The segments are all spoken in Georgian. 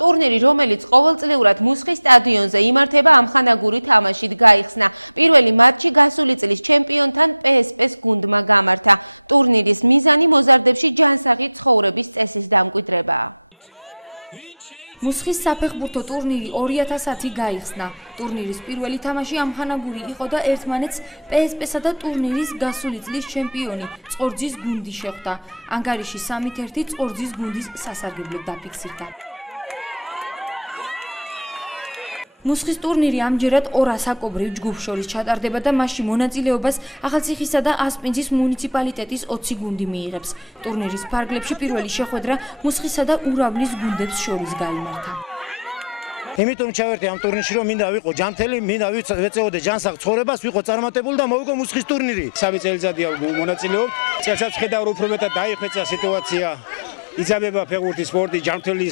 ტურნირი, რომელიც ყოველწლიურად მუსხის სტადიონზე იმართება, ამხანაგური თამაშით გაიხსნა. პირველი მატჩი გასული წლის ჩემპიონთან PSP-ს გუნდმა გამართა. ტურნირის მიზანი მოზარდებში ჯანსაღი ცხოვრების წესის დამკვიდრებაა. მუსხის საფეხბურთო ტურნირი 2010 გაიხსნა. ტურნირის პირველი თამაში ამხანაგური იყო და ერთმანეთს PSP-სა და ტურნირის გასული წლის ჩემპიონი წყორძის გუნდი შეხვდა. ანგარიში 3-1 წყორძის გუნდის სასარგებლოდ დაფიქსირდა. მუსხის ტურნირი ამჯერად 2 ასაკობრივ ჯგუფს შორის ჩატარდება და მასში მონაწილეობას ახალციხისა და ასპინძის მუნიციპალიტეტის 20 გუნდი მიიღებს. ტურნირის ფარგლებში პირველი შეხვედრა მუსხისა და ურავლის გუნდებს შორის გაიმართა. იმიტომ ჩავერთე ამ ტურნირში, რომ მინდა ვიყო ჯანმრთელი, მინდა ვეწეოდე ჯანსაღ ცხოვრებას, ვიყო წარმატებული და მოვიგო მუსხის ტურნირი. 3 წელიწადია მონაწილეობ. წელსაც ხედავ უფრო მეტად დაიხვეწა სიტუაცია. იზამება ფეხბურთის სპორტი, ჯანმრთელი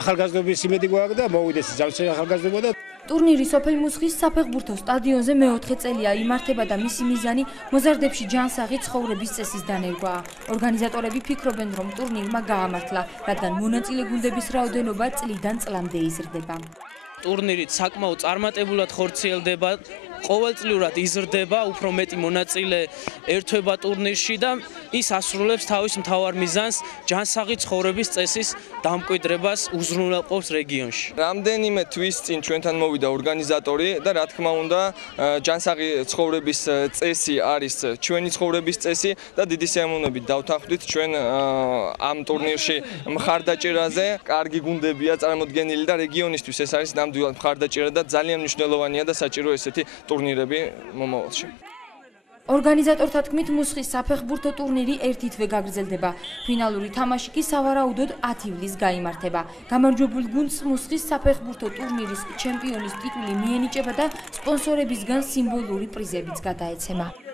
ახალგაზრდობის იმედი გვაქვს და მოვიდეს ჯანმრთელი ახალგაზრდობა და ტურნირი სოფელ მუსხის საფეხბურთო სტადიონზე მეოთხე წელია იმართება და მისი მიზანი მოზარდებში ჯანსაღი ცხოვრების წესის დანერგვაა. ორგანიზატორები ფიქრობენ, რომ ტურნირმა გაამართლა, რადგან მონაწილე გუნდების რაოდენობა წლიდან წლამდე იზრდება. ტურნირი საკმაოდ წარმატებულად ხორციელდება, ყოველწლიურად იზრდება, უფრო მეტი მონაწილე ერთვება ტურნირში და ის ასრულებს თავის მთავარ მიზანს, ჯანსაღი ცხოვრების წესის დამკვიდრებას უზრუნველყოფს რეგიონში. რამდენიმე თვის წინ ჩვენთან მოვიდა ორგანიზატორი და რა თქმა უნდა, ჯანსაღი ცხოვრების წესი არის ჩვენი ცხოვრების წესი და დიდი სიამოვნებით დავთანხმდით ჩვენ ამ ტურნირში მხარდაჭერაზე. კარგი გუნდებია წარმოდგენილი და რეგიონისთვის ეს არის ნამდვილად მხარდაჭერა და ძალიან მნიშვნელოვანია და საჭირო ესეთი ტურნირები მომავალში. ორგანიზატორთა თქმით, მუსხის საფეხბურთო ტურნირი ერთი თვე გაგრძელდება. ფინალური თამაში კი სავარაუდოდ 10 ივლისს გაიმართება. გამარჯვებულ გუნდს მუსხის საფეხბურთო ტურნირის ჩემპიონის ტიტული მიენიჭება და სპონსორებისგან სიმბოლური პრიზებიც გადაეცემა.